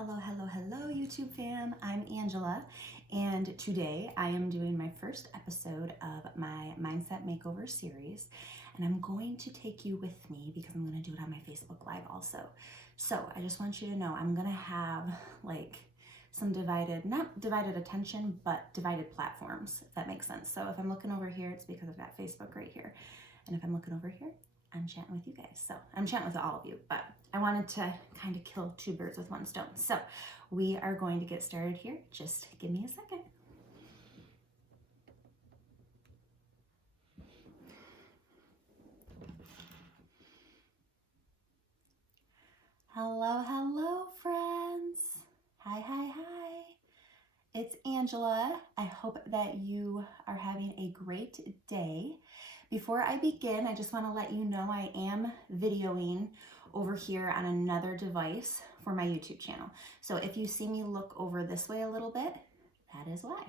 Hello, YouTube fam. I'm Angela, and today I am doing my first episode of my Mindset Makeover series, and I'm going to take you with me because I'm going to do it on my Facebook Live also. So I just want you to know I'm going to have like some not divided attention, but divided platforms, if that makes sense. So if I'm looking over here, it's because I've got Facebook right here. And if I'm looking over here, I'm chatting with you guys. So I'm chatting with all of you, but I wanted to kind of kill two birds with one stone. So we are going to get started here. Just give me a second. Hello, friends. Hi. It's Angela. I hope that you are having a great day. Before I begin, I just want to let you know I am videoing over here on another device for my YouTube channel. So if you see me look over this way a little bit, that is why.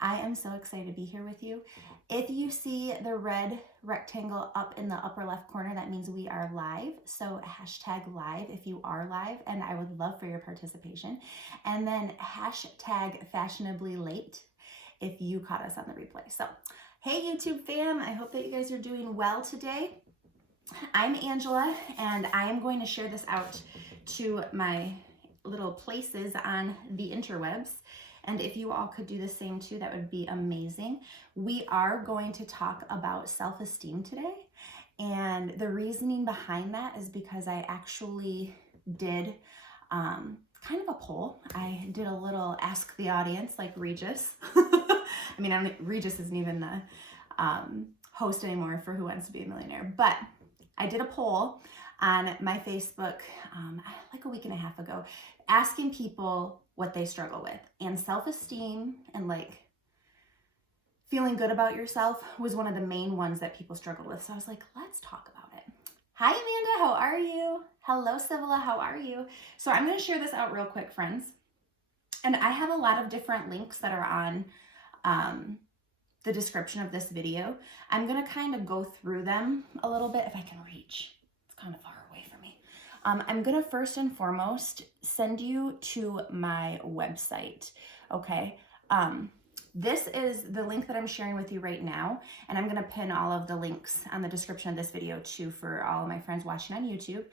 I am so excited to be here with you. If you see the red rectangle up in the upper left corner, that means we are live. So hashtag live if you are live, and I would love for your participation. And then hashtag fashionably late if you caught us on the replay. So, hey YouTube fam, I hope that you guys are doing well today. I'm Angela, and I am going to share this out to my little places on the interwebs. And if you all could do the same too, that would be amazing. We are going to talk about self-esteem today. And the reasoning behind that is because I actually did kind of a poll. I did a little ask the audience like Regis. I mean, Regis isn't even the host anymore for Who Wants to Be a Millionaire, but I did a poll on my Facebook like a week and a half ago, asking people what they struggle with. And self-esteem and like feeling good about yourself was one of the main ones that people struggled with. So I was like, let's talk about it. Hi, Amanda, how are you? Hello, Sivila, how are you? So I'm going to share this out real quick, friends. And I have a lot of different links that are on the description of this video. I'm going to kind of go through them a little bit if I can reach. It's kind of far away from me. I'm going to first and foremost send you to my website, okay? This is the link that I'm sharing with you right now, and I'm going to pin all of the links on the description of this video too for all of my friends watching on YouTube.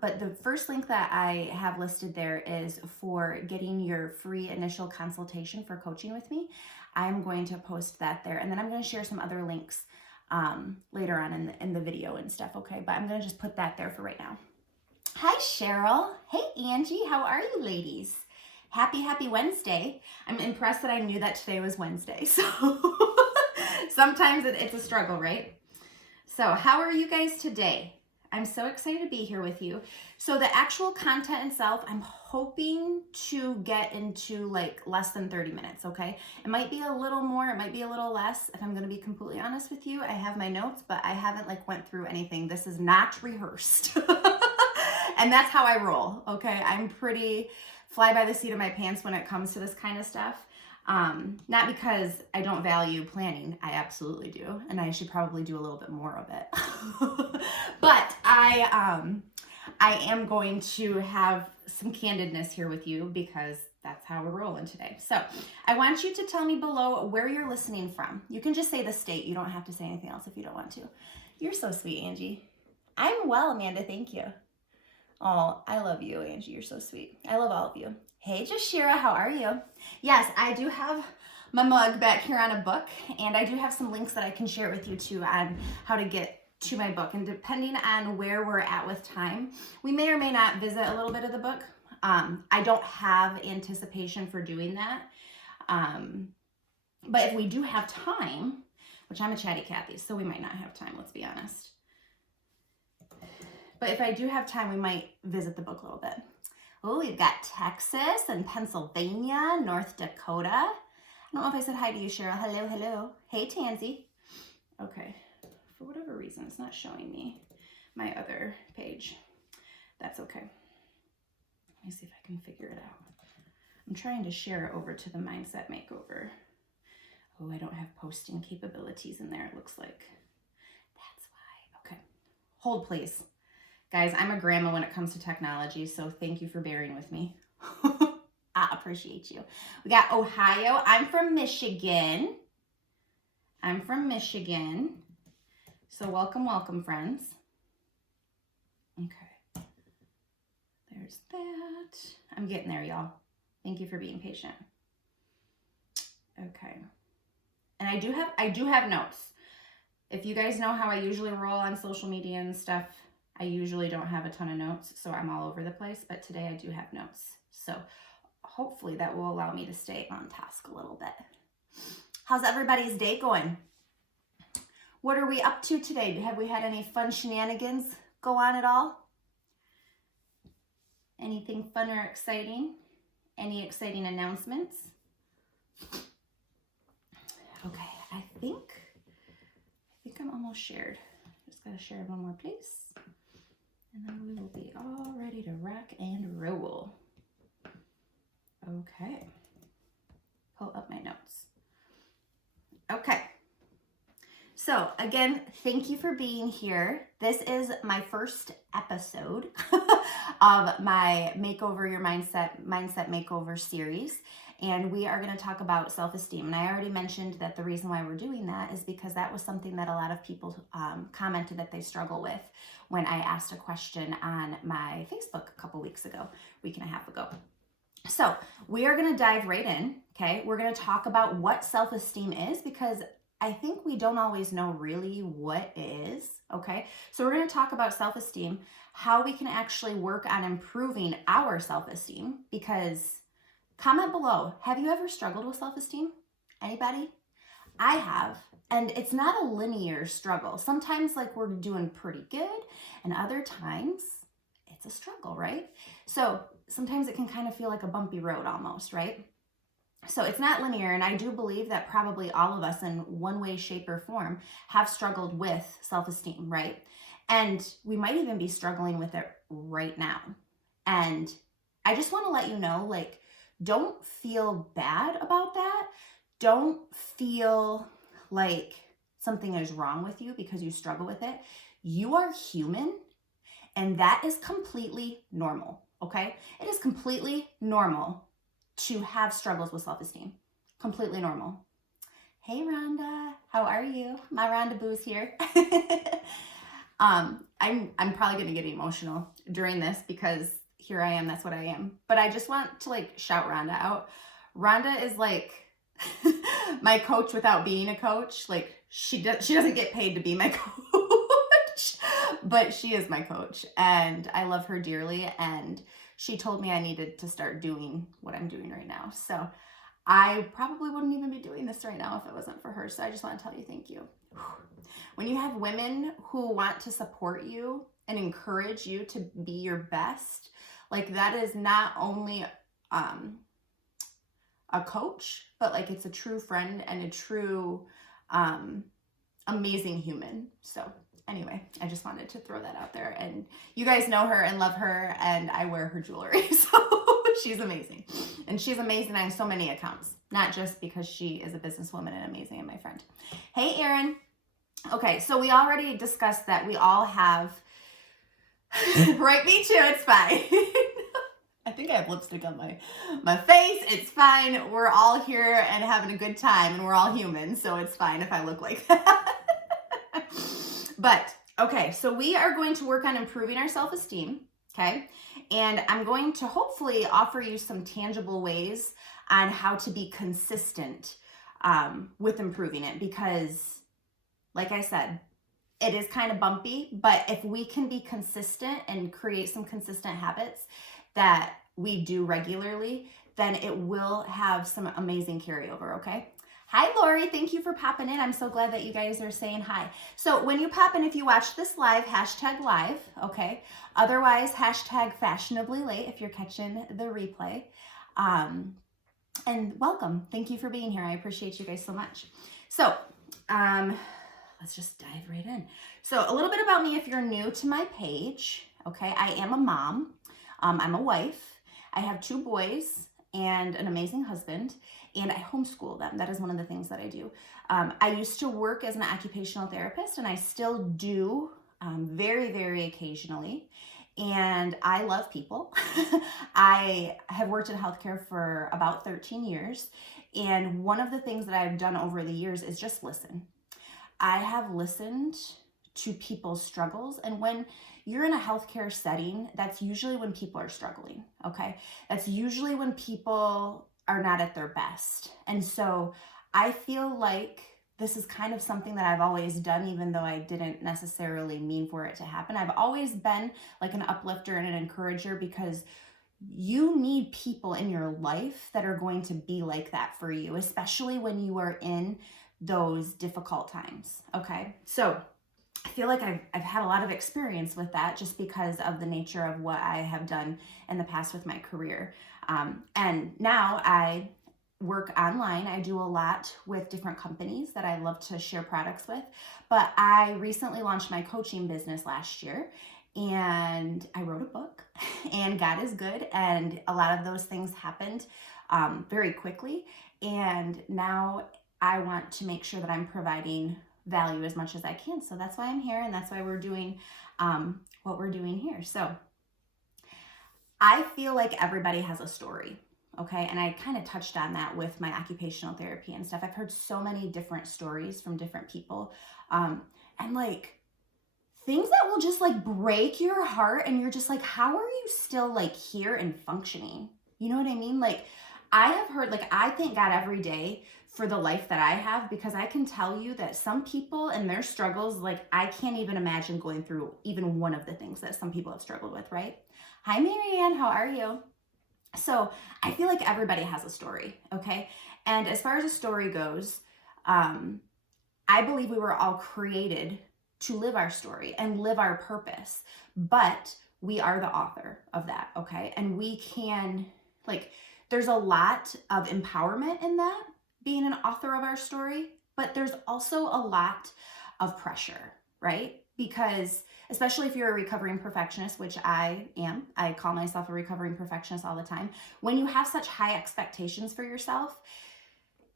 But the first link that I have listed there is for getting your free initial consultation for coaching with me. I'm going to post that there, and then I'm going to share some other links later on in the video and stuff, okay? But I'm going to just put that there for right now. Hi, Cheryl. Hey, Angie. How are you, ladies? Happy Wednesday. I'm impressed that I knew that today was Wednesday. So sometimes it's a struggle, right? So how are you guys today? I'm so excited to be here with you. So the actual content itself, I'm hoping to get into like less than 30 minutes, okay? It might be a little more, it might be a little less. If I'm gonna be completely honest with you, I have my notes, but I haven't like went through anything. This is not rehearsed. And that's how I roll, okay? I'm pretty fly by the seat of my pants when it comes to this kind of stuff. Not because I don't value planning, I absolutely do, and I should probably do a little bit more of it. But I am going to have some candidness here with you because that's how we're rolling today. So I want you to tell me below where you're listening from. You can just say the state. You don't have to say anything else if you don't want to. You're so sweet, Angie. I'm well, Amanda. Thank you. Oh, I love you, Angie. You're so sweet. I love all of you. Hey, Jashira, how are you? Yes, I do have my mug back here on a book, and I do have some links that I can share with you too on how to get to my book. And depending on where we're at with time, we may or may not visit a little bit of the book. I don't have anticipation for doing that. But if we do have time, which I'm a chatty Cathy, so we might not have time, let's be honest. But if I do have time, we might visit the book a little bit. Oh, we've got Texas and Pennsylvania, North Dakota. I don't know if I said hi to you, Cheryl. Hello. Hey, Tansy. Okay, for whatever reason, it's not showing me my other page. That's okay. Let me see if I can figure it out. I'm trying to share it over to the Mindset Makeover. Oh, I don't have posting capabilities in there, it looks like. That's why. Okay, hold please. Guys, I'm a grandma when it comes to technology, so thank you for bearing with me. I appreciate you. We got Ohio. I'm from Michigan. So welcome, friends. Okay. There's that. I'm getting there, y'all. Thank you for being patient. Okay. And I do have notes. If you guys know how I usually roll on social media and stuff, I usually don't have a ton of notes, so I'm all over the place, but today I do have notes. So hopefully that will allow me to stay on task a little bit. How's everybody's day going? What are we up to today? Have we had any fun shenanigans go on at all? Anything fun or exciting? Any exciting announcements? Okay, I think I'm almost shared. Just gotta share one more place, and then we will be all ready to rock and roll. Okay, pull up my notes. Okay, so again, thank you for being here. This is my first episode of my Makeover Your Mindset Makeover series. And we are going to talk about self-esteem. And I already mentioned that the reason why we're doing that is because that was something that a lot of people commented that they struggle with when I asked a question on my Facebook a couple weeks ago, week and a half ago. So we are going to dive right in, okay? We're going to talk about what self-esteem is, because I think we don't always know really what it is, okay? So we're going to talk about self-esteem, how we can actually work on improving our self-esteem, because comment below, have you ever struggled with self-esteem? Anybody? I have, and it's not a linear struggle. Sometimes like we're doing pretty good, and other times it's a struggle, right? So sometimes it can kind of feel like a bumpy road almost, right? So it's not linear, and I do believe that probably all of us in one way, shape, or form have struggled with self-esteem, right? And we might even be struggling with it right now. And I just want to let you know, like, don't feel bad about that. Don't feel like something is wrong with you because you struggle with it. You are human, and that is completely normal, okay? It is completely normal to have struggles with self-esteem. Completely normal. Hey, Rhonda, how are you? My Rhonda Boo's here. I'm probably gonna get emotional during this because here I am, that's what I am. But I just want to like shout Rhonda out. Rhonda is like my coach without being a coach. Like she doesn't get paid to be my coach, but she is my coach, and I love her dearly. And she told me I needed to start doing what I'm doing right now. So I probably wouldn't even be doing this right now if it wasn't for her. So I just want to tell you thank you. When you have women who want to support you and encourage you to be your best, like that is not only a coach, but like it's a true friend and a true amazing human. So anyway, I just wanted to throw that out there. And you guys know her and love her, and I wear her jewelry. So she's amazing. And she's amazing on so many accounts, not just because she is a businesswoman and amazing and my friend. Hey, Erin. Okay, so we already discussed that we all have, right, me too, it's fine. I think I have lipstick on my face. It's fine. We're all here and having a good time, and we're all human, so it's fine if I look like that. But, okay, so we are going to work on improving our self-esteem, okay? And I'm going to hopefully offer you some tangible ways on how to be consistent with improving it, because, like I said, it is kind of bumpy, but if we can be consistent and create some consistent habits that we do regularly, then it will have some amazing carryover, okay? Hi, Lori. Thank you for popping in. I'm so glad that you guys are saying hi. So when you pop in, if you watch this live, hashtag live, okay? Otherwise, hashtag fashionably late if you're catching the replay. And welcome. Thank you for being here. I appreciate you guys so much. So let's just dive right in. So a little bit about me if you're new to my page, okay? I am a mom. I'm a wife. I have 2 boys and an amazing husband, and I homeschool them. That is one of the things that I do. I used to work as an occupational therapist, and I still do very, very occasionally. and I love people. I have worked in healthcare for about 13 years, and one of the things that I've done over the years is just listen. I have listened to people's struggles, and when you're in a healthcare setting, that's usually when people are struggling, okay? That's usually when people are not at their best. And so I feel like this is kind of something that I've always done, even though I didn't necessarily mean for it to happen. I've always been like an uplifter and an encourager, because you need people in your life that are going to be like that for you, especially when you are in those difficult times, okay? So I feel like I've had a lot of experience with that, just because of the nature of what I have done in the past with my career. And now I work online. I do a lot with different companies that I love to share products with, but I recently launched my coaching business last year, and I wrote a book, and God is good, and a lot of those things happened very quickly, and now I want to make sure that I'm providing value as much as I can. So that's why I'm here, and that's why we're doing what we're doing here. So I feel like everybody has a story, okay? And I kind of touched on that with my occupational therapy and stuff. I've heard so many different stories from different people, and like things that will just like break your heart, and you're just like, how are you still like here and functioning? You know what I mean? Like I have heard, like I thank God every day for the life that I have, because I can tell you that some people and their struggles, like I can't even imagine going through even one of the things that some people have struggled with, right? Hi, Marianne, how are you? So I feel like everybody has a story, okay? And as far as a story goes, I believe we were all created to live our story and live our purpose, but we are the author of that, okay? And we can, like, there's a lot of empowerment in that, being an author of our story, but there's also a lot of pressure, right? Because especially if you're a recovering perfectionist, which I am, I call myself a recovering perfectionist all the time. When you have such high expectations for yourself,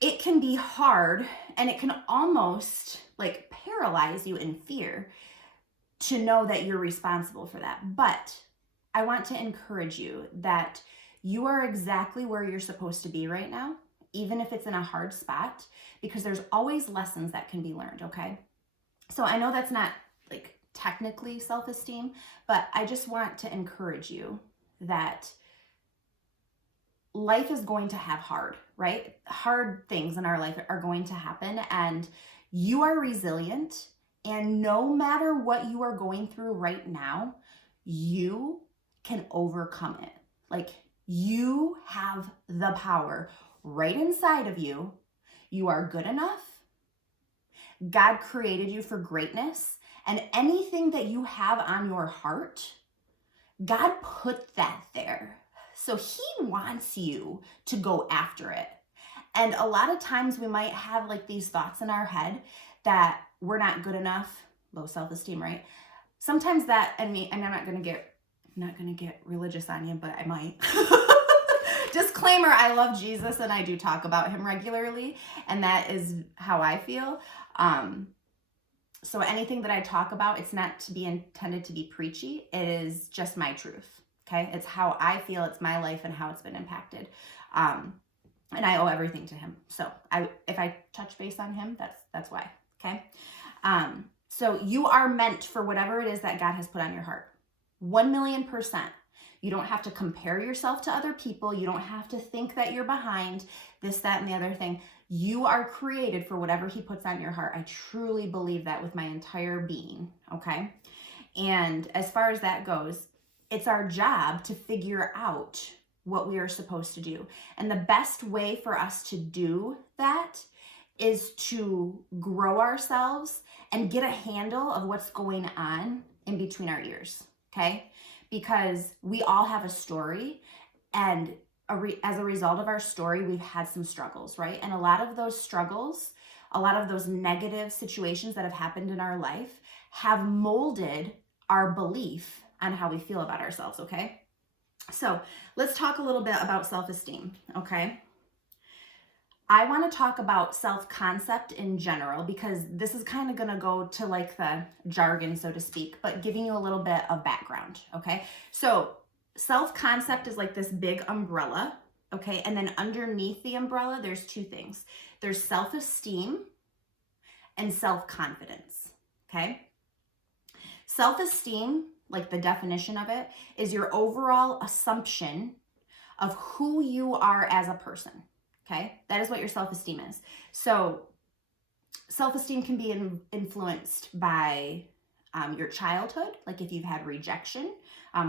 it can be hard, and it can almost like paralyze you in fear to know that you're responsible for that. But I want to encourage you that you are exactly where you're supposed to be right now, even if it's in a hard spot, because there's always lessons that can be learned, okay? So I know that's not like technically self-esteem, but I just want to encourage you that life is going to have right? Hard things in our life are going to happen, and you are resilient, and no matter what you are going through right now, you can overcome it. Like you have the power right inside of you. You are good enough. God created you for greatness, and anything that you have on your heart, God put that there. So he wants you to go after it. And a lot of times we might have like these thoughts in our head that we're not good enough, low self-esteem, right? Sometimes that, and I'm not gonna get religious on you, but I might. Disclaimer, I love Jesus and I do talk about him regularly, and that is how I feel. So anything that I talk about, it's not to be intended to be preachy. It is just my truth, okay? It's how I feel, it's my life and how it's been impacted. And I owe everything to him. So if I touch base on him, that's why, okay? So you are meant for whatever it is that God has put on your heart. 1,000,000%. You don't have to compare yourself to other people. You don't have to think that you're behind this, that, and the other thing. You are created for whatever he puts on your heart. I truly believe that with my entire being, okay? And as far as that goes, it's our job to figure out what we are supposed to do. And the best way for us to do that is to grow ourselves and get a handle of what's going on in between our ears, okay? Because we all have a story, and as a result of our story, we've had some struggles, right? And a lot of those struggles, a lot of those negative situations that have happened in our life have molded our belief on how we feel about ourselves, okay? So let's talk a little bit about self-esteem, okay? I want to talk about self-concept in general, because this is kind of going to go to like the jargon, so to speak, but giving you a little bit of background, okay? So self-concept is like this big umbrella, okay? And then underneath the umbrella, there's two things. There's self-esteem and self-confidence, okay? Self-esteem, like the definition of it, is your overall assumption of who you are as a person. Okay, that is what your self-esteem is. So self-esteem can be influenced by your childhood, like if you've had rejection,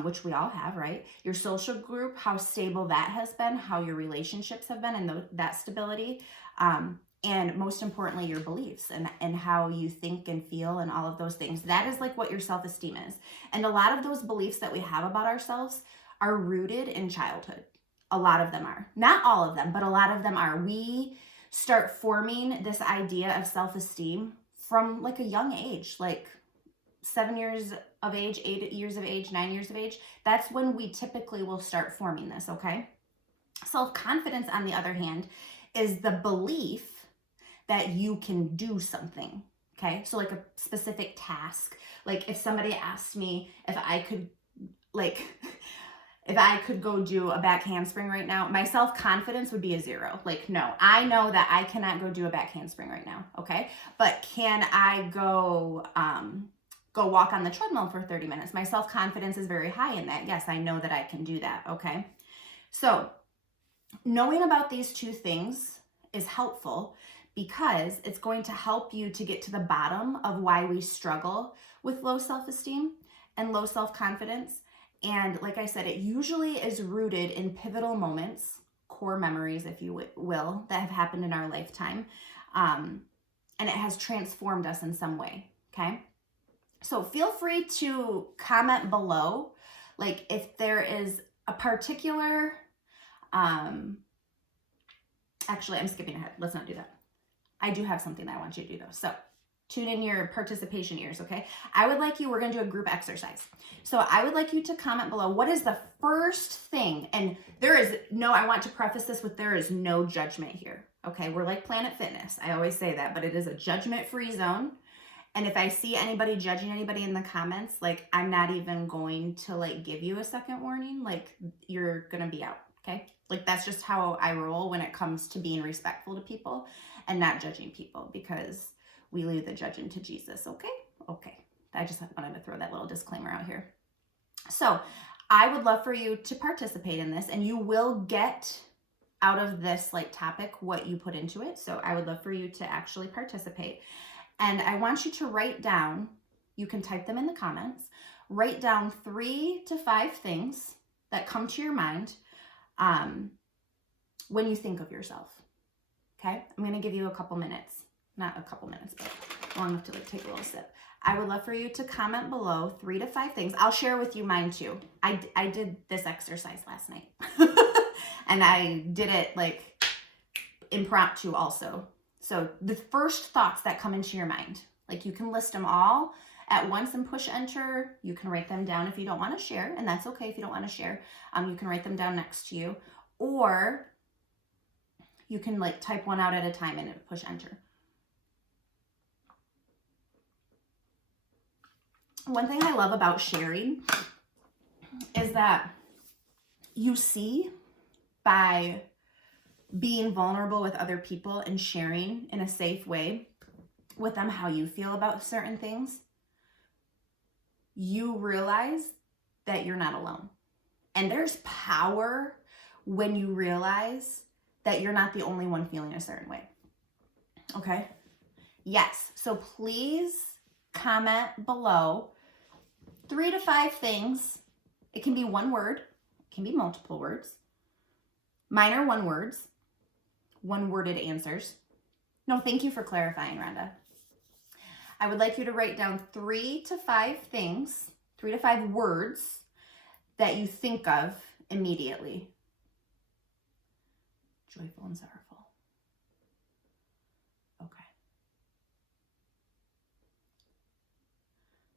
which we all have, right? Your social group, how stable that has been, how your relationships have been, and that stability. And most importantly, your beliefs and how you think and feel and all of those things. That is like what your self-esteem is. And a lot of those beliefs that we have about ourselves are rooted in childhood. A lot of them are. Not all of them, but a lot of them are. We start forming this idea of self-esteem from like a young age, like 7 years of age, 8 years of age, 9 years of age. That's when we typically will start forming this, okay? Self-confidence, on the other hand, is the belief that you can do something, okay? So like a specific task. Like if somebody asked me if I could, like... if I could go do a back handspring right now, my self-confidence would be a 0. Like, no, I know that I cannot go do a back handspring right now, okay? But can I go walk on the treadmill for 30 minutes? My self-confidence is very high in that. Yes, I know that I can do that, okay? So knowing about these two things is helpful, because it's going to help you to get to the bottom of why we struggle with low self-esteem and low self-confidence. And like I said, it usually is rooted in pivotal moments, core memories, if you will, that have happened in our lifetime. And it has transformed us in some way, okay? So feel free to comment below, like if there is a particular, actually, I'm skipping ahead. Let's not do that. I do have something that I want you to do though. So tune in your participation ears, okay? We're gonna do a group exercise. So I would like you to comment below, what is the first thing? And I want to preface this with, there is no judgment here, okay? We're like Planet Fitness. I always say that, but it is a judgment-free zone. And if I see anybody judging anybody in the comments, like I'm not even going to like give you a second warning, like you're gonna be out, okay? Like that's just how I roll when it comes to being respectful to people and not judging people, because we leave the judging to Jesus, okay? Okay. I just wanted to throw that little disclaimer out here. So I would love for you to participate in this, and you will get out of this like topic what you put into it. So I would love for you to actually participate. And I want you to write down, you can type them in the comments, write down 3 to 5 things that come to your mind when you think of yourself, okay? I'm gonna give you a couple minutes. Not a couple minutes, but long enough to like take a little sip. I would love for you to comment below 3 to 5 things. I'll share with you mine too. I did this exercise last night and I did it like impromptu also. So the first thoughts that come into your mind, like you can list them all at once and push enter. You can write them down if you don't want to share, and that's okay if you don't want to share. You can write them down next to you, or you can like type one out at a time and push enter. One thing I love about sharing is that you see, by being vulnerable with other people and sharing in a safe way with them how you feel about certain things, you realize that you're not alone. And there's power when you realize that you're not the only one feeling a certain way. Okay? Yes. So please comment below 3 to 5 things. It can be one word, it can be multiple words. Mine are one words, one-worded answers. No, thank you for clarifying, Rhonda. I would like you to write down 3 to 5 things, 3 to 5 words that you think of immediately. Joyful and sorrowful. Okay.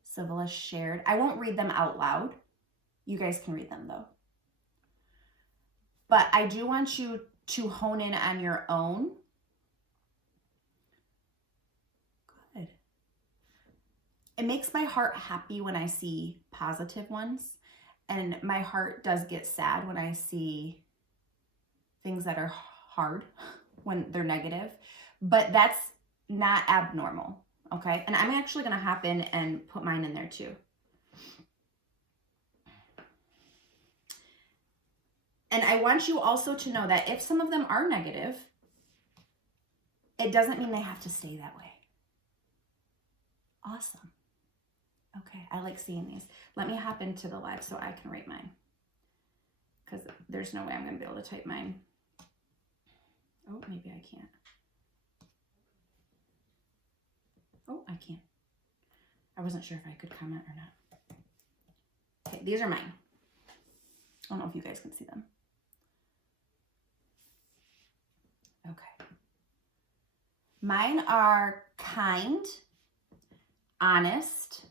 Civil shared. I won't read them out loud. You guys can read them though. But I do want you to hone in on your own it makes my heart happy when I see positive ones. And my heart does get sad when I see things that are hard, when they're negative. But that's not abnormal, okay? And I'm actually going to hop in and put mine in there too. And I want you also to know that if some of them are negative, it doesn't mean they have to stay that way. Awesome. Okay, I like seeing these. Let me hop into the live so I can rate mine, because there's no way I'm going to be able to type mine. Oh, maybe I can't. Oh, I can't. I wasn't sure if I could comment or not. Okay, these are mine. I don't know if you guys can see them. Okay. Mine are kind, honest,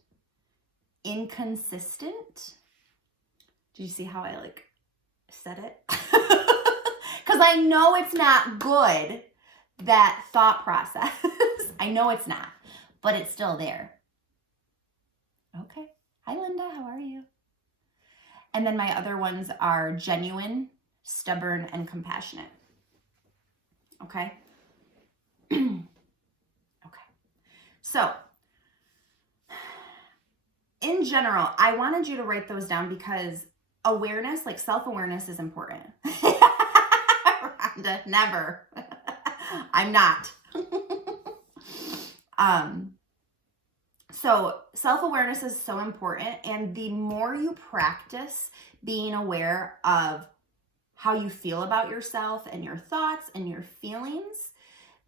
inconsistent. Do you see how I like said it? Because I know it's not good, that thought process. I know it's not, but it's still there. Okay. Hi, Linda. How are you? And then my other ones are genuine, stubborn, and compassionate. Okay? Okay. So, in general, I wanted you to write those down because awareness, like self-awareness, is important. Rhonda, never. I'm not. So self-awareness is so important, and the more you practice being aware of how you feel about yourself and your thoughts and your feelings,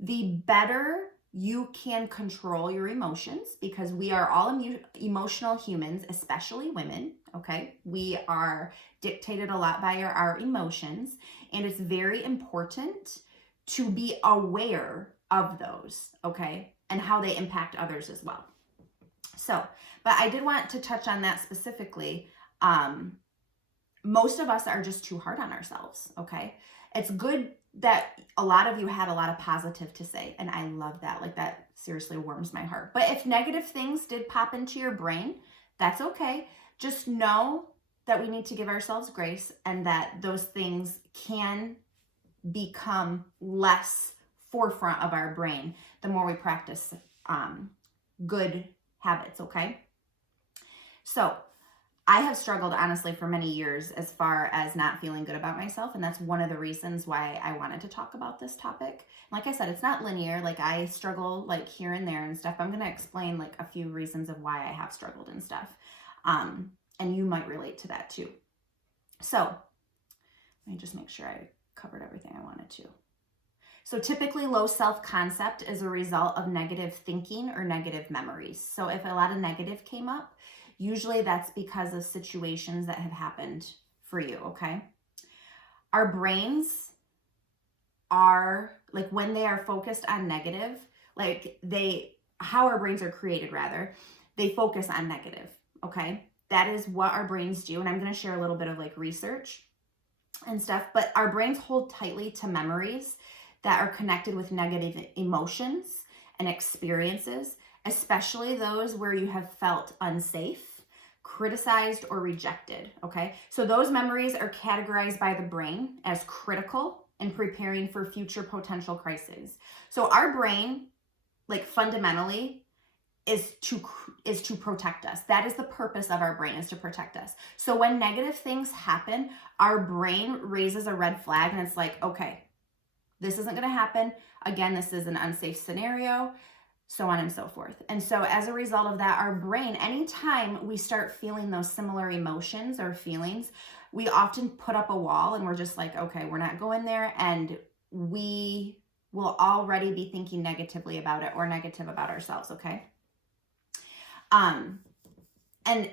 the better you can control your emotions, because we are all emotional humans, especially women, okay? We are dictated a lot by our emotions, and it's very important to be aware of those, okay? And how they impact others as well. So, but I did want to touch on that specifically. Most of us are just too hard on ourselves, okay? It's good that a lot of you had a lot of positive to say, and I love that. Like, that seriously warms my heart. But if negative things did pop into your brain, that's okay. Just know that we need to give ourselves grace, and that those things can become less forefront of our brain the more we practice good habits, okay? So I have struggled, honestly, for many years as far as not feeling good about myself, and that's one of the reasons why I wanted to talk about this topic. Like I said, it's not linear. Like, I struggle like here and there and stuff. I'm going to explain like a few reasons of why I have struggled and stuff. And you might relate to that too. So let me just make sure I covered everything I wanted to. So typically low self-concept is a result of negative thinking or negative memories. So if a lot of negative came up, usually that's because of situations that have happened for you, okay? Our brains are, like, when they are focused on negative, like how our brains are created rather, they focus on negative, okay? That is what our brains do. And I'm going to share a little bit of like research and stuff, but our brains hold tightly to memories that are connected with negative emotions and experiences, especially those where you have felt unsafe, criticized, or rejected, okay? So those memories are categorized by the brain as critical in preparing for future potential crises. So our brain, like, fundamentally is to protect us. That is the purpose of our brain, is to protect us. So when negative things happen, our brain raises a red flag, and it's like, okay, this isn't going to happen. Again, this is an unsafe scenario, so on and so forth. And so as a result of that, our brain, anytime we start feeling those similar emotions or feelings, we often put up a wall, and we're just like, okay, we're not going there. And we will already be thinking negatively about it or negative about ourselves, okay? And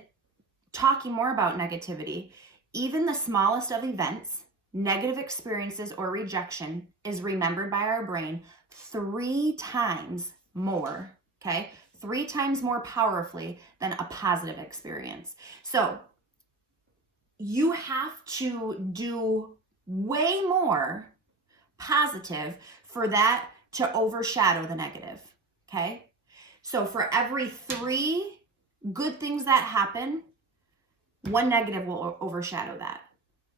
talking more about negativity, even the smallest of events, negative experiences or rejection, is remembered by our brain 3 times more, okay? 3 times more powerfully than a positive experience. So you have to do way more positive for that to overshadow the negative, okay? So for every 3 good things that happen, one negative will overshadow that.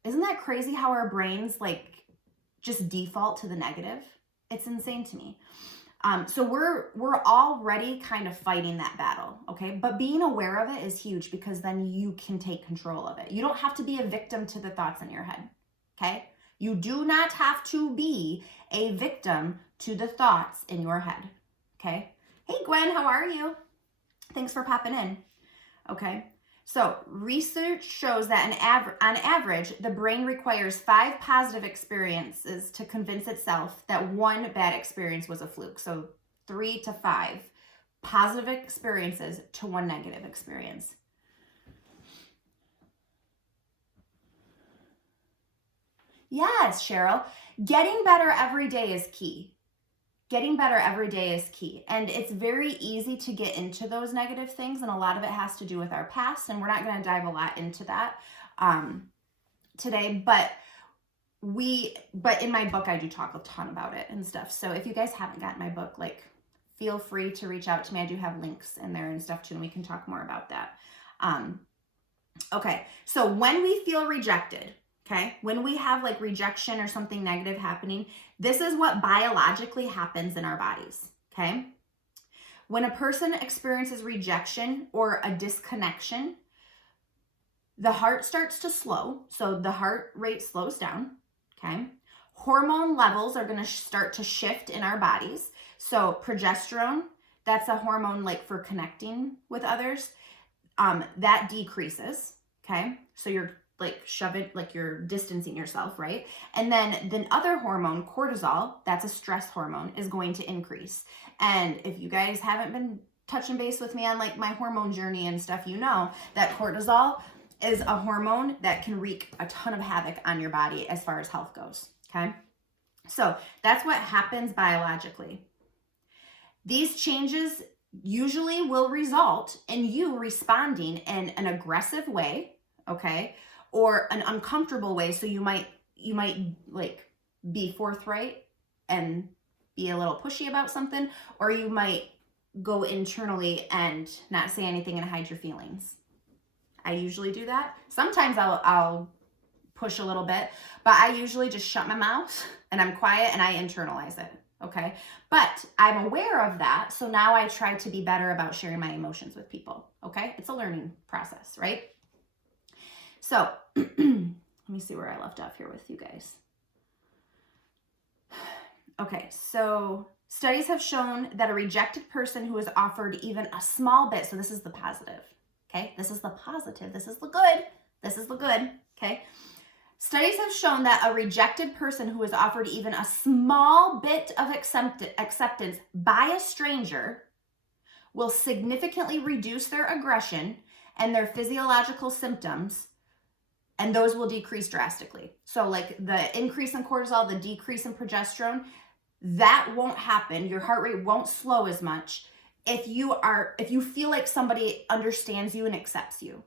Isn't that crazy how our brains like just default to the negative? It's insane to me. So we're already kind of fighting that battle, okay? But being aware of it is huge, because then you can take control of it. You don't have to be a victim to the thoughts in your head, okay? You do not have to be a victim to the thoughts in your head, okay? Hey, Gwen, how are you? Thanks for popping in, okay? So research shows that on average, the brain requires 5 positive experiences to convince itself that one bad experience was a fluke. So 3 to 5 positive experiences to 1 negative experience. Yes, Cheryl, getting better every day is key. Getting better every day is key. And it's very easy to get into those negative things. And a lot of it has to do with our past. And we're not going to dive a lot into that today. But in my book, I do talk a ton about it and stuff. So if you guys haven't gotten my book, like, feel free to reach out to me. I do have links in there and stuff too. And we can talk more about that. Okay. So when we feel rejected, okay, when we have like rejection or something negative happening, this is what biologically happens in our bodies, okay? When a person experiences rejection or a disconnection, the heart starts to slow. So the heart rate slows down, okay? Hormone levels are going to start to shift in our bodies. So progesterone, that's a hormone like for connecting with others, that decreases, okay? So you're like you're distancing yourself, right? And then the other hormone, cortisol, that's a stress hormone, is going to increase. And if you guys haven't been touching base with me on like my hormone journey and stuff, you know that cortisol is a hormone that can wreak a ton of havoc on your body as far as health goes, okay? So that's what happens biologically. These changes usually will result in you responding in an aggressive way, okay? Or an uncomfortable way. So you might like be forthright and be a little pushy about something, or you might go internally and not say anything and hide your feelings. I usually do that. Sometimes I'll push a little bit, but I usually just shut my mouth and I'm quiet and I internalize it, okay? But I'm aware of that, so now I try to be better about sharing my emotions with people, okay? It's a learning process, right? So let me see where I left off here with you guys. Okay, so studies have shown that a rejected person who is offered even a small bit, so this is the positive, okay? This is the positive, this is the good, okay? Studies have shown that a rejected person who is offered even a small bit of acceptance by a stranger will significantly reduce their aggression and their physiological symptoms, and those will decrease drastically. So like the increase in cortisol, the decrease in progesterone, that won't happen. Your heart rate won't slow as much if you feel like somebody understands you and accepts you,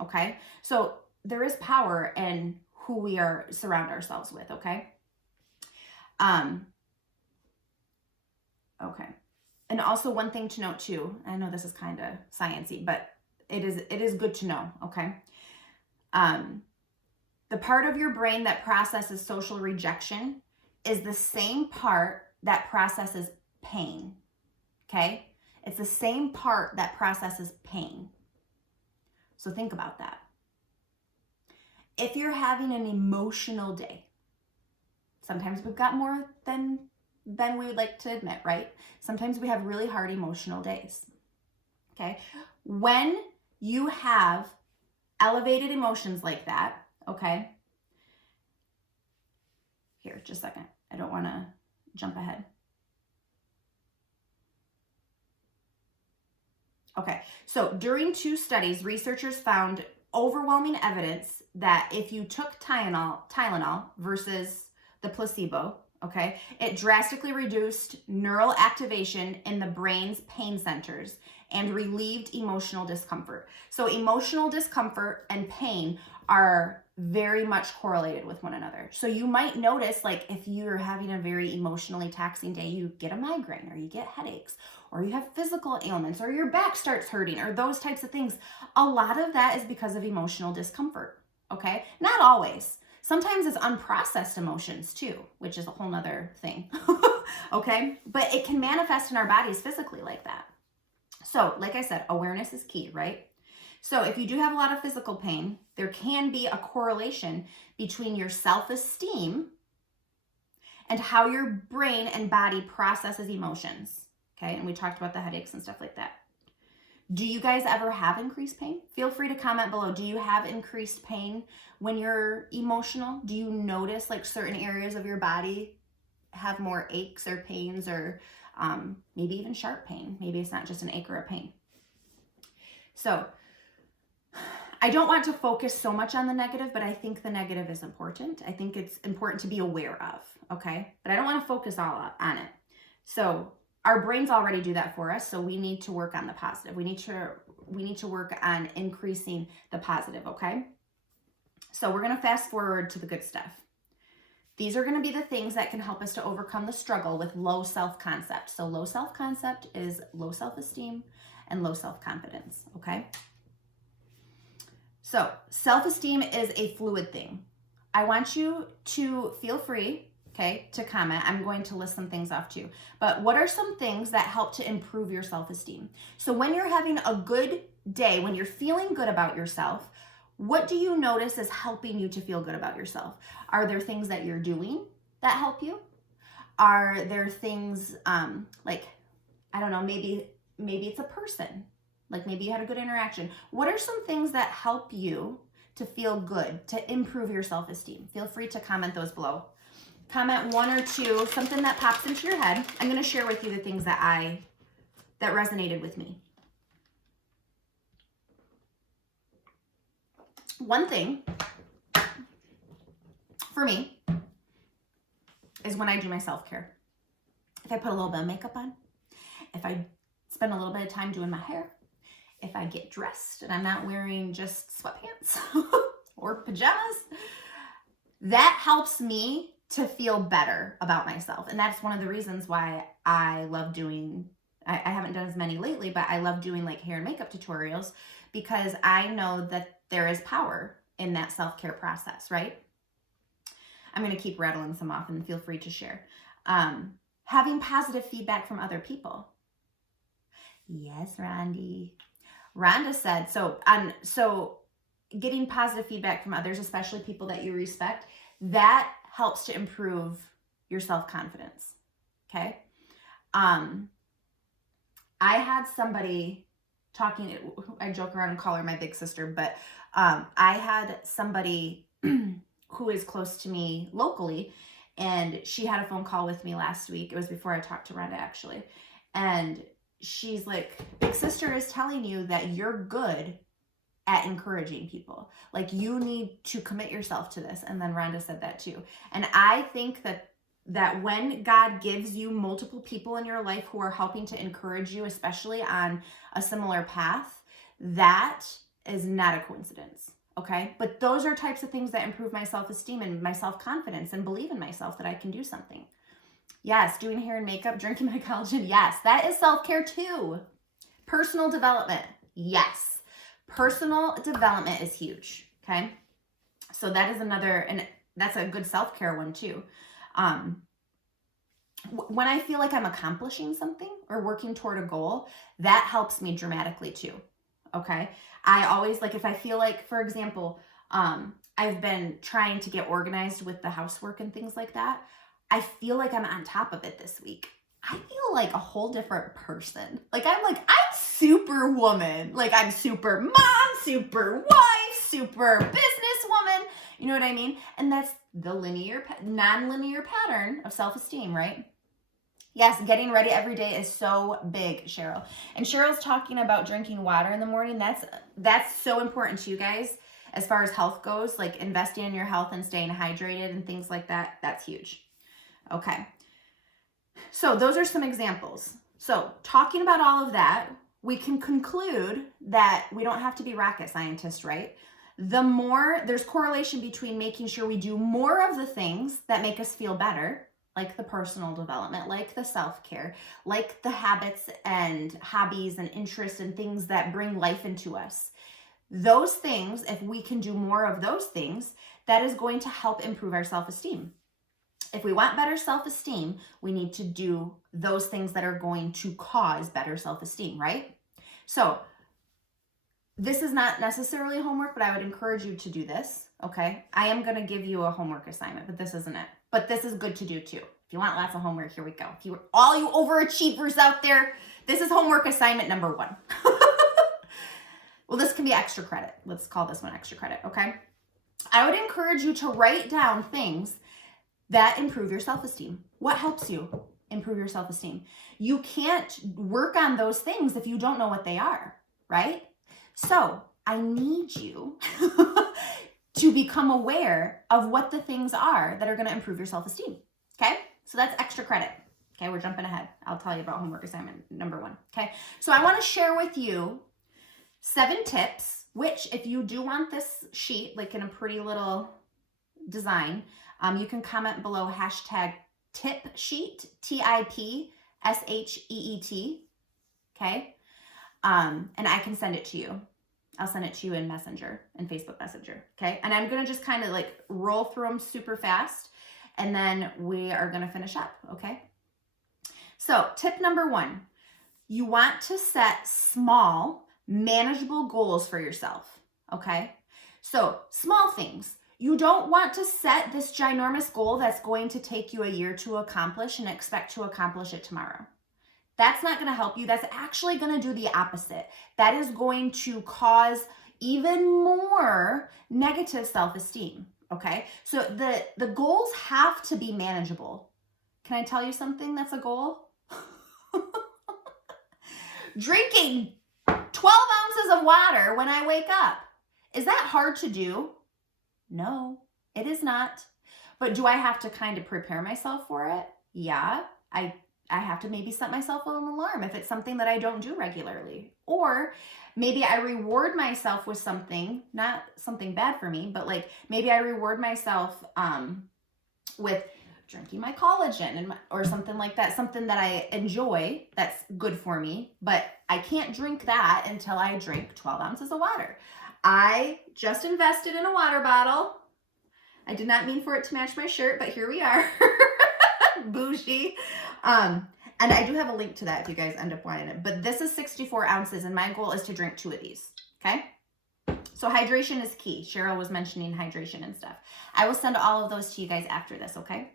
okay? So there is power in who we surround ourselves with, okay? Okay. And also one thing to note too, I know this is kind of sciencey, but it is good to know, okay? The part of your brain that processes social rejection is the same part that processes pain, okay? It's the same part that processes pain. So think about that. If you're having an emotional day, sometimes we've got more than we would like to admit, right? Sometimes we have really hard emotional days, okay? When you have elevated emotions like that, okay? Here, just a second. I don't want to jump ahead. Okay, so during 2 studies, researchers found overwhelming evidence that if you took Tylenol versus the placebo, okay, it drastically reduced neural activation in the brain's pain centers and relieved emotional discomfort. So emotional discomfort and pain are very much correlated with one another. So you might notice, like, if you're having a very emotionally taxing day, you get a migraine or you get headaches, or you have physical ailments, or your back starts hurting, or those types of things, a lot of that is because of emotional discomfort, okay? Not always. Sometimes it's unprocessed emotions too, which is a whole nother thing, okay? But it can manifest in our bodies physically like that. So, like I said, awareness is key, right? So if you do have a lot of physical pain, there can be a correlation between your self-esteem and how your brain and body processes emotions, okay? And we talked about the headaches and stuff like that. Do you guys ever have increased pain? Feel free to comment below. Do you have increased pain when you're emotional? Do you notice like certain areas of your body have more aches or pains, or maybe even sharp pain? Maybe it's not just an ache or a pain. So I don't want to focus so much on the negative, but I think the negative is important. I think it's important to be aware of, okay? But I don't want to focus all on it. So our brains already do that for us, so we need to work on the positive. We need to work on increasing the positive, okay? So we're going to fast forward to the good stuff. These are going to be the things that can help us to overcome the struggle with low self-concept. So low self-concept is low self-esteem and low self-confidence, okay? So self-esteem is a fluid thing. I want you to feel free, okay, to comment. I'm going to list some things off too. But what are some things that help to improve your self-esteem? So when you're having a good day, when you're feeling good about yourself, what do you notice is helping you to feel good about yourself? Are there things that you're doing that help you? Are there things like, I don't know, maybe it's a person. Like maybe you had a good interaction. What are some things that help you to feel good, to improve your self-esteem? Feel free to comment those below. Comment one or two, something that pops into your head. I'm going to share with you the things that resonated with me. One thing for me is when I do my self-care. If I put a little bit of makeup on, if I spend a little bit of time doing my hair, if I get dressed and I'm not wearing just sweatpants or pajamas, that helps me to feel better about myself. And that's one of the reasons why I love doing, I haven't done as many lately, but I love doing like hair and makeup tutorials, because I know that there is power in that self-care process, right? I'm going to keep rattling some off and feel free to share. Having positive feedback from other people. Yes, Rondi. Rhonda said, so getting positive feedback from others, especially people that you respect, that helps to improve your self-confidence, okay? I had somebody talking, I joke around and call her my big sister, but I had somebody who is close to me locally, and she had a phone call with me last week. It was before I talked to Rhonda, actually. And she's like, big sister is telling you that you're good at encouraging people. Like, you need to commit yourself to this. And then Rhonda said that too. And I think that when God gives you multiple people in your life who are helping to encourage you, especially on a similar path, that is not a coincidence, okay? But those are types of things that improve my self-esteem and my self-confidence and believe in myself that I can do something. Yes, doing hair and makeup, drinking my collagen, yes, that is self-care too. Personal development, yes. Personal development is huge, okay? So that is another, and that's a good self-care one too. When I feel like I'm accomplishing something or working toward a goal, that helps me dramatically too, okay? I always, like, if I feel like, for example, I've been trying to get organized with the housework and things like that. I feel like I'm on top of it this week. I feel like a whole different person. Like, I'm super woman. Like, I'm super mom, super wife, super businesswoman. You know what I mean? And that's the non-linear pattern of self-esteem, right? Yes, getting ready every day is so big, Cheryl. And Cheryl's talking about drinking water in the morning. That's so important to you guys as far as health goes, like investing in your health and staying hydrated and things like that. That's huge. Okay. So those are some examples. So talking about all of that, we can conclude that we don't have to be rocket scientists, right? There's correlation between making sure we do more of the things that make us feel better, like the personal development, like the self-care, like the habits and hobbies and interests and things that bring life into us. Those things, if we can do more of those things, that is going to help improve our self-esteem. If we want better self-esteem, we need to do those things that are going to cause better self-esteem, right? So this is not necessarily homework, but I would encourage you to do this, okay? I am going to give you a homework assignment, but this isn't it. But this is good to do too. If you want lots of homework, here we go. If you all you overachievers out there, this is homework assignment number 1. Well, this can be extra credit. Let's call this one extra credit, okay? I would encourage you to write down things that improve your self-esteem. What helps you improve your self-esteem? You can't work on those things if you don't know what they are, right? So I need you to become aware of what the things are that are going to improve your self-esteem, okay? So that's extra credit, okay? We're jumping ahead. I'll tell you about homework assignment number 1, okay? So I want to share with you 7 tips, which if you do want this sheet, like in a pretty little design, you can comment below hashtag tip sheet, TIPSHEET, okay? And I can send it to you. I'll send it to you in Messenger, in Facebook Messenger, okay? And I'm gonna just kind of like roll through them super fast, and then we are gonna finish up, okay? So tip number 1, you want to set small, manageable goals for yourself, okay? So small things. You don't want to set this ginormous goal that's going to take you a year to accomplish and expect to accomplish it tomorrow. That's not going to help you. That's actually going to do the opposite. That is going to cause even more negative self-esteem, okay? So the goals have to be manageable. Can I tell you something that's a goal? Drinking 12 ounces of water when I wake up. Is that hard to do? No, it is not. But do I have to kind of prepare myself for it? Yeah, I have to maybe set myself an alarm if it's something that I don't do regularly. Or maybe I reward myself with something, not something bad for me, but like maybe I reward myself with drinking my collagen or something like that, something that I enjoy that's good for me, but I can't drink that until I drink 12 ounces of water. I just invested in a water bottle. I did not mean for it to match my shirt, but here we are. Bougie. And I do have a link to that if you guys end up wanting it. But this is 64 ounces, and my goal is to drink 2 of these, okay? So hydration is key. Cheryl was mentioning hydration and stuff. I will send all of those to you guys after this, okay?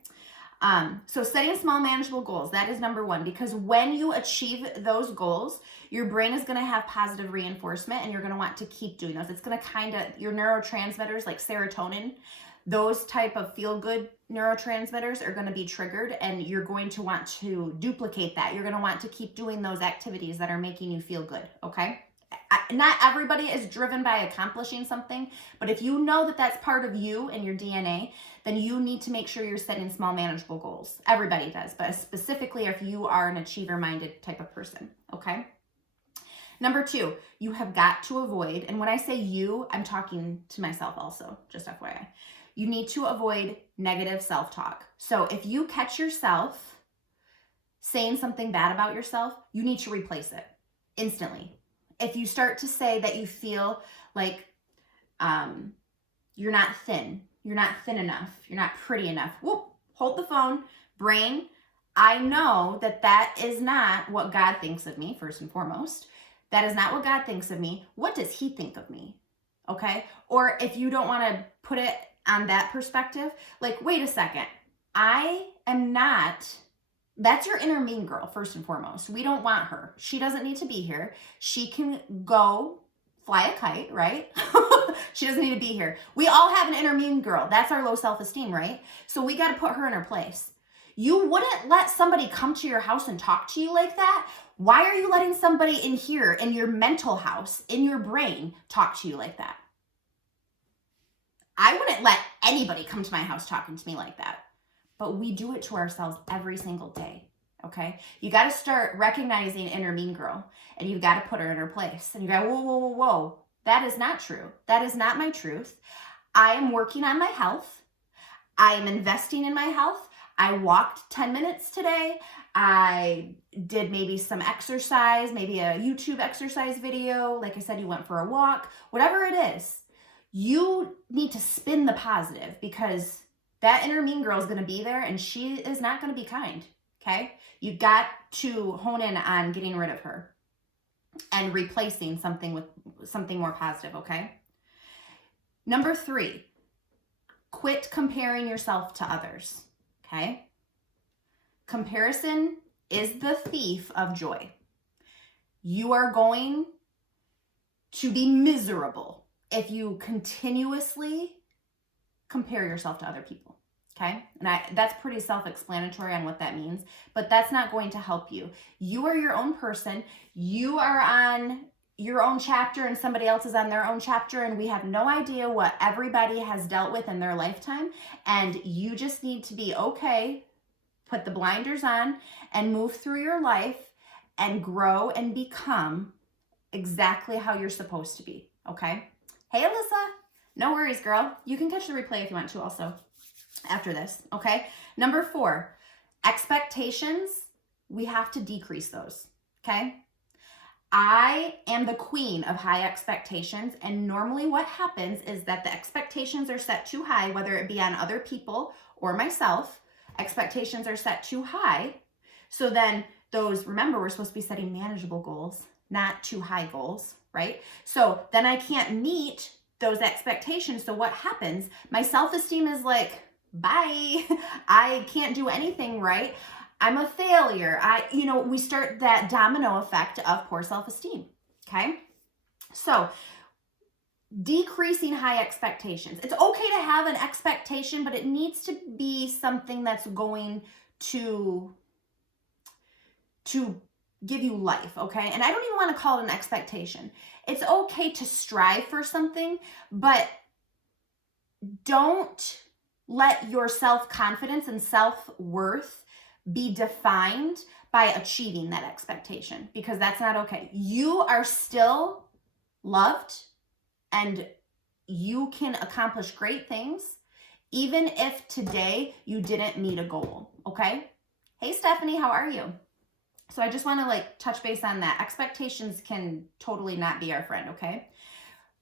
So setting small manageable goals, that is number 1, because when you achieve those goals, your brain is going to have positive reinforcement and you're going to want to keep doing those. It's going to kind of, your neurotransmitters like serotonin, those type of feel-good neurotransmitters are going to be triggered, and you're going to want to duplicate that. You're going to want to keep doing those activities that are making you feel good, okay? Not everybody is driven by accomplishing something, but if you know that that's part of you and your DNA, then you need to make sure you're setting small manageable goals. Everybody does, but specifically if you are an achiever-minded type of person, okay? Number 2, you have got to avoid, and when I say you, I'm talking to myself also, just FYI. You need to avoid negative self-talk. So if you catch yourself saying something bad about yourself, you need to replace it instantly. If you start to say that you feel like you're not thin enough, you're not pretty enough, whoop, hold the phone. Brain, I know that that is not what God thinks of me, first and foremost. That is not what God thinks of me. What does he think of me? Okay? Or if you don't want to put it on that perspective, like, wait a second, I am not, that's your inner mean girl, first and foremost. We don't want her. She doesn't need to be here. She can go fly a kite, right? She doesn't need to be here. We all have an inner mean girl. That's our low self-esteem, right? So we got to put her in her place. You wouldn't let somebody come to your house and talk to you like that. Why are you letting somebody in here, in your mental house, in your brain, talk to you like that? I wouldn't let anybody come to my house talking to me like that. But we do it to ourselves every single day, okay? You got to start recognizing inner mean girl, and you've got to put her in her place. And you go, whoa, whoa, whoa, whoa. That is not true. That is not my truth. I am working on my health. I am investing in my health. I walked 10 minutes today. I did maybe some exercise, maybe a YouTube exercise video. Like I said, you went for a walk, whatever it is. You need to spin the positive, because that inner mean girl is going to be there and she is not going to be kind. Okay. You got to hone in on getting rid of her and replacing something with something more positive. Okay. Number 3, quit comparing yourself to others. Okay. Comparison is the thief of joy. You are going to be miserable if you continuously compare yourself to other people. Okay. And that's pretty self-explanatory on what that means, but that's not going to help you. You are your own person. You are on your own chapter and somebody else is on their own chapter, and we have no idea what everybody has dealt with in their lifetime. And you just need to be okay, put the blinders on and move through your life and grow and become exactly how you're supposed to be. Okay. Hey, Alyssa, no worries, girl. You can catch the replay if you want to also after this. Okay. Number 4, expectations. We have to decrease those. Okay. I am the queen of high expectations. And normally what happens is that the expectations are set too high, whether it be on other people or myself. Expectations are set too high. So then remember, we're supposed to be setting manageable goals, not too high goals, right? So then I can't meet those expectations. So what happens? My self-esteem is like, bye. I can't do anything right. I'm a failure. We start that domino effect of poor self-esteem. Okay. So decreasing high expectations. It's okay to have an expectation, but it needs to be something that's going to give you life. Okay. And I don't even want to call it an expectation. It's okay to strive for something, but don't let your self-confidence and self-worth be defined by achieving that expectation, because that's not okay. You are still loved and you can accomplish great things even if today you didn't meet a goal. Okay. Hey, Stephanie, how are you? So I just want to touch base on that. Expectations can totally not be our friend. Okay.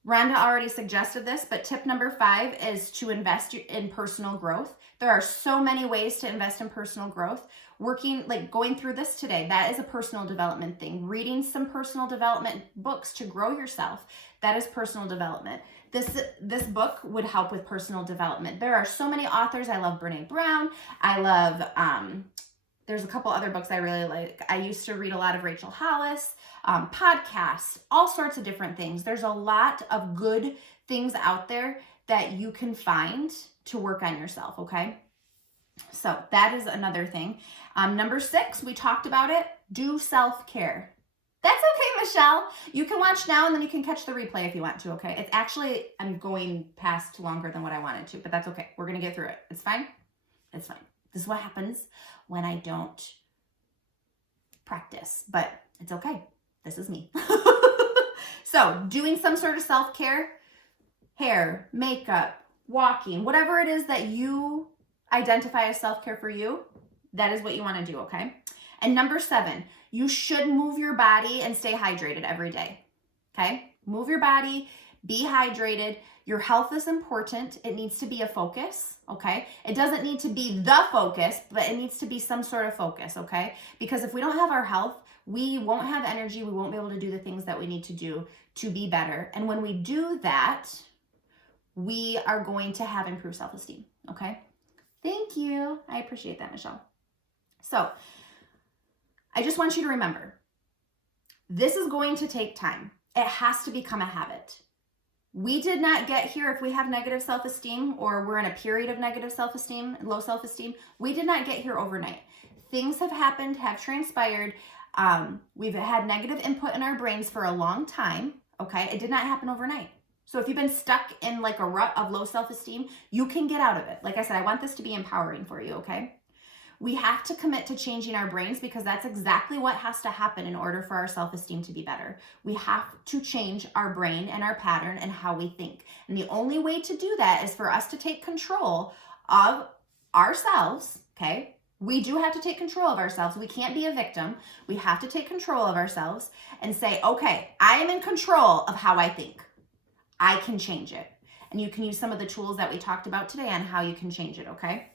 Rhonda already suggested this, but tip number 5 is to invest in personal growth. There are so many ways to invest in personal growth. Going through this today, that is a personal development thing. Reading some personal development books to grow yourself, that is personal development. This book would help with personal development. There are so many authors. I love Brene Brown. I love, there's a couple other books I really like. I used to read a lot of Rachel Hollis, podcasts, all sorts of different things. There's a lot of good things out there that you can find to work on yourself, okay? So that is another thing. Number 6, we talked about it. Do self-care. That's okay, Michelle. You can watch now and then you can catch the replay if you want to, okay? It's actually, I'm going past longer than what I wanted to, but that's okay. We're going to get through it. It's fine. It's fine. This is what happens when I don't practice, but it's okay. This is me. So doing some sort of self-care, hair, makeup, walking, whatever it is that you identify as self-care for you, that is what you want to do, okay? And number 7, you should move your body and stay hydrated every day, okay? Move your body, be hydrated. Your health is important. It needs to be a focus, okay? It doesn't need to be the focus, but it needs to be some sort of focus, okay? Because if we don't have our health, we won't have energy. We won't be able to do the things that we need to do to be better. And when we do that, we are going to have improved self-esteem, okay? Thank you. I appreciate that, Michelle. So I just want you to remember, this is going to take time. It has to become a habit. We did not get here if we have negative self-esteem or we're in a period of negative self-esteem, low self-esteem. We did not get here overnight. Things have happened, have transpired. We've had negative input in our brains for a long time, okay? It did not happen overnight. So if you've been stuck in a rut of low self-esteem, you can get out of it. Like I said, I want this to be empowering for you, okay? We have to commit to changing our brains because that's exactly what has to happen in order for our self-esteem to be better. We have to change our brain and our pattern and how we think. And the only way to do that is for us to take control of ourselves, okay? We do have to take control of ourselves. We can't be a victim. We have to take control of ourselves and say, okay, I am in control of how I think. I can change it. And you can use some of the tools that we talked about today on how you can change it, okay?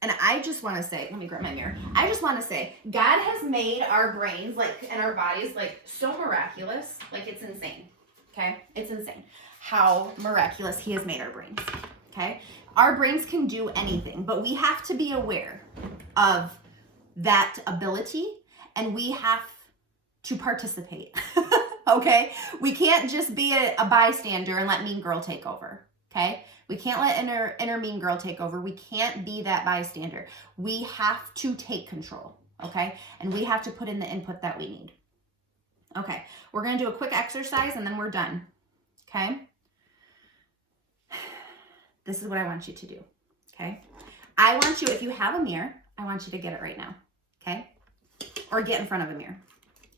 And I just want to say, let me grab my mirror. I just want to say, God has made our brains and our bodies so miraculous, it's insane. Okay? It's insane how miraculous he has made our brains. Okay? Our brains can do anything, but we have to be aware of that ability and we have to participate. Okay? We can't just be a bystander and let mean girl take over. Okay? We can't let inner mean girl take over. We can't be that bystander. We have to take control, okay? And we have to put in the input that we need. Okay, we're gonna do a quick exercise and then we're done, okay? This is what I want you to do, okay? I want you, if you have a mirror, I want you to get it right now, okay? Or get in front of a mirror.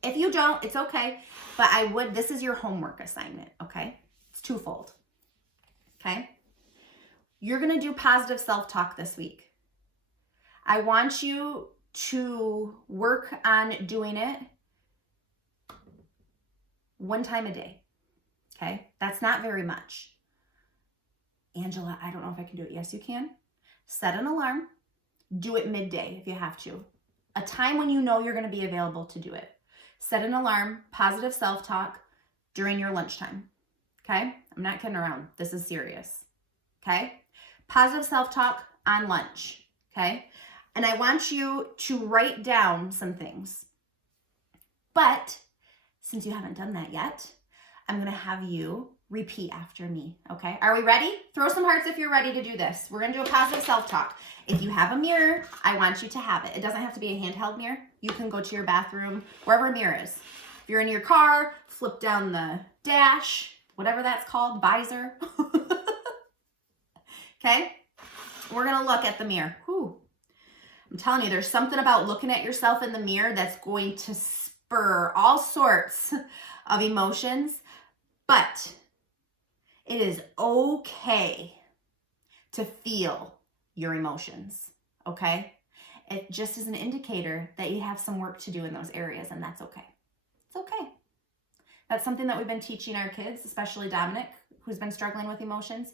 If you don't, it's okay, but this is your homework assignment, okay? It's twofold, okay? You're going to do positive self-talk this week. I want you to work on doing it one time a day, okay? That's not very much. Angela, I don't know if I can do it. Yes, you can. Set an alarm. Do it midday if you have to. A time when you know you're going to be available to do it. Set an alarm, positive self-talk during your lunchtime, okay? I'm not kidding around. This is serious, okay? Positive self-talk on lunch, okay? And I want you to write down some things. But since you haven't done that yet, I'm gonna have you repeat after me, okay? Are we ready? Throw some hearts if you're ready to do this. We're gonna do a positive self-talk. If you have a mirror, I want you to have it. It doesn't have to be a handheld mirror. You can go to your bathroom, wherever a mirror is. If you're in your car, flip down the dash, whatever that's called, visor. Okay, we're gonna look at the mirror. Whew. I'm telling you, there's something about looking at yourself in the mirror that's going to spur all sorts of emotions, but it is okay to feel your emotions, okay? It just is an indicator that you have some work to do in those areas, and that's okay. It's okay. That's something that we've been teaching our kids, especially Dominic, who's been struggling with emotions.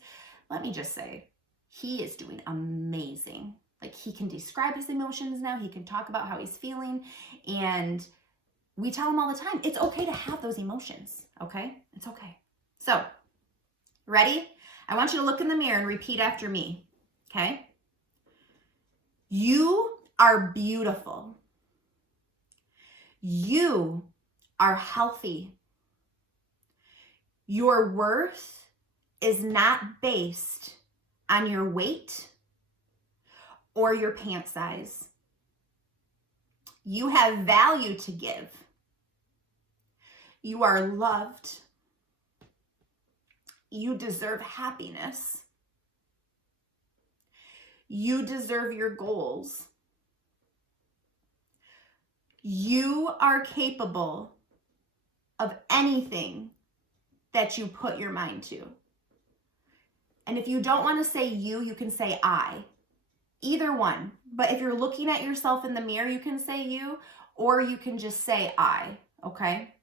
Let me just say, he is doing amazing. He can describe his emotions now. He can talk about how he's feeling. And we tell him all the time, it's okay to have those emotions, okay? It's okay. So, ready? I want you to look in the mirror and repeat after me, okay? You are beautiful. You are healthy. Your worth is not based on your weight or your pant size. You have value to give. You are loved. You deserve happiness. You deserve your goals. You are capable of anything that you put your mind to. And if you don't want to say you can say I. Either one. But if you're looking at yourself in the mirror, you can say you, or you can just say I, okay?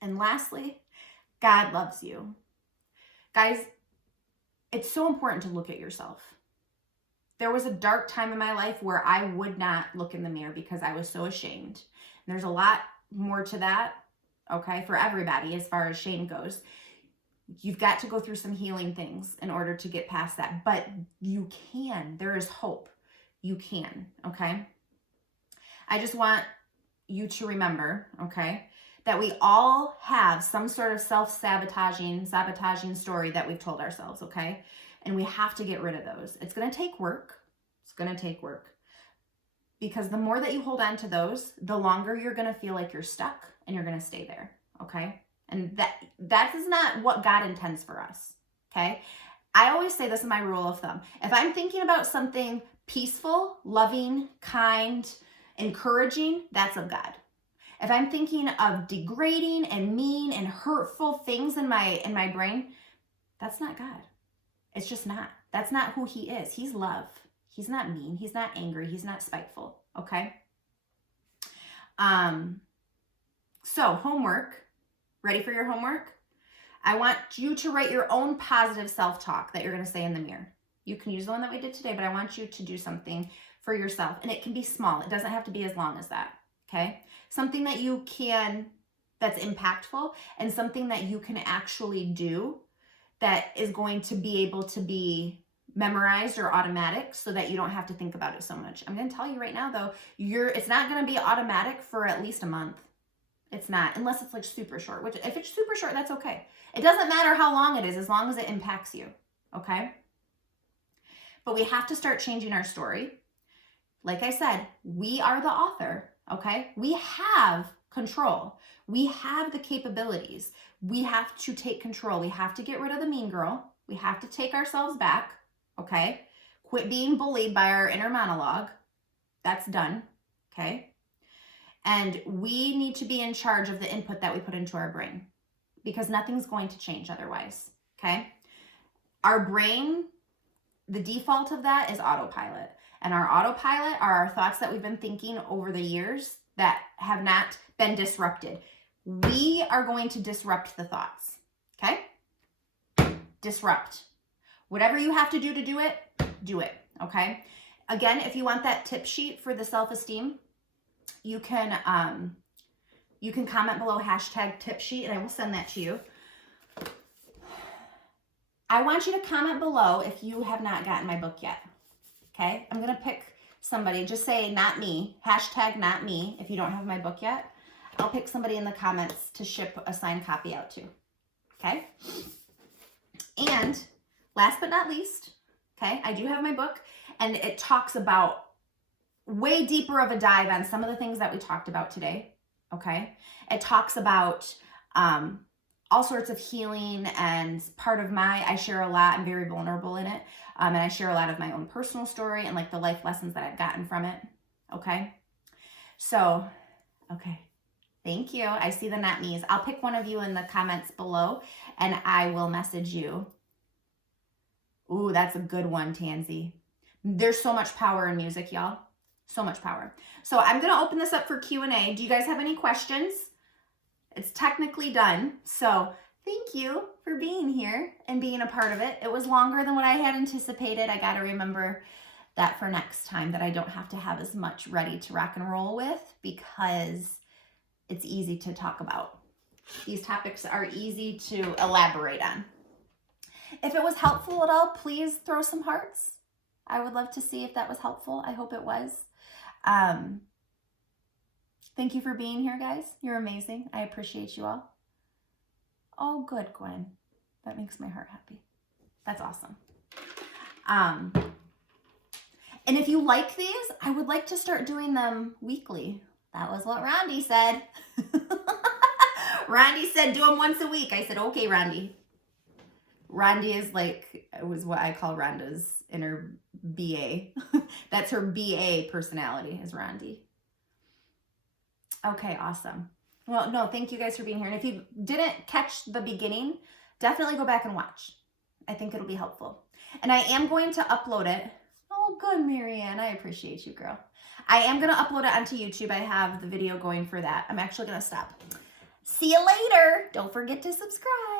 And lastly, God loves you. Guys, it's so important to look at yourself. There was a dark time in my life where I would not look in the mirror because I was so ashamed. And there's a lot more to that, okay, for everybody as far as shame goes. You've got to go through some healing things in order to get past that, but you can. There is hope. You can, okay? I just want you to remember, okay, that we all have some sort of sabotaging story that we've told ourselves, okay? And we have to get rid of those. It's going to take work. It's going to take work. Because the more that you hold on to those, the longer you're going to feel like you're stuck and you're going to stay there, okay? And that is not what God intends for us, okay? I always say this is my rule of thumb. If I'm thinking about something peaceful, loving, kind, encouraging, that's of God. If I'm thinking of degrading and mean and hurtful things in my brain, that's not God. It's just not. That's not who he is. He's love. He's not mean. He's not angry. He's not spiteful. Okay? So homework. Ready for your homework? I want you to write your own positive self-talk that you're going to say in the mirror. You can use the one that we did today, but I want you to do something for yourself. And it can be small. It doesn't have to be as long as that. Okay? Something that you can, that's impactful, and something that you can actually do that is going to be able to be memorized or automatic so that you don't have to think about it so much. I'm going to tell you right now though, it's not going to be automatic for at least a month. It's not, unless it's like super short, which if it's super short, that's okay. It doesn't matter how long it is as long as it impacts you. Okay? But we have to start changing our story. Like I said, we are the author. Okay? We have control. We have the capabilities. We have to take control. We have to get rid of the mean girl. We have to take ourselves back. Okay? Quit being bullied by our inner monologue. That's done. Okay? And we need to be in charge of the input that we put into our brain because nothing's going to change otherwise. Okay? Our brain, the default of that is autopilot. And our autopilot are our thoughts that we've been thinking over the years that have not been disrupted. We are going to disrupt the thoughts. Okay? Disrupt. Whatever you have to do it, do it. Okay? Again, if you want that tip sheet for the self-esteem, you can comment below #tip sheet and I will send that to you. I want you to comment below if you have not gotten my book yet. Okay? I'm going to pick somebody. Just say not me. #not me if you don't have my book yet. I'll pick somebody in the comments to ship a signed copy out to. Okay? And last but not least, okay, I do have my book and it talks about way deeper of a dive on some of the things that we talked about today. Okay? It talks about all sorts of healing and I share a lot. I'm very vulnerable in it. And I share a lot of my own personal story and like the life lessons that I've gotten from it. Okay? So, okay. Thank you. I see the not me's. I'll pick one of you in the comments below and I will message you. Ooh, that's a good one, Tansy. There's so much power in music, y'all. So much power. So I'm going to open this up for Q&A. Do you guys have any questions? It's technically done. So thank you for being here and being a part of it. It was longer than what I had anticipated. I got to remember that for next time that I don't have to have as much ready to rock and roll with because it's easy to talk about. These topics are easy to elaborate on. If it was helpful at all, please throw some hearts. I would love to see if that was helpful. I hope it was. Thank you for being here, guys. You're amazing. I appreciate you all. Oh, good, Gwen. That makes my heart happy. That's awesome. And if you like these, I would like to start doing them weekly. That was what Rondi said. Rondi said do them once a week. I said, okay, Rondi. Rondi is like, it was what I call Rhonda's inner BA. That's her BA personality is Rondi. Okay, awesome. Well, no, thank you guys for being here. And if you didn't catch the beginning, definitely go back and watch. I think it'll be helpful. And I am going to upload it. Oh, good, Marianne. I appreciate you, girl. I am going to upload it onto YouTube. I have the video going for that. I'm actually going to stop. See you later. Don't forget to subscribe.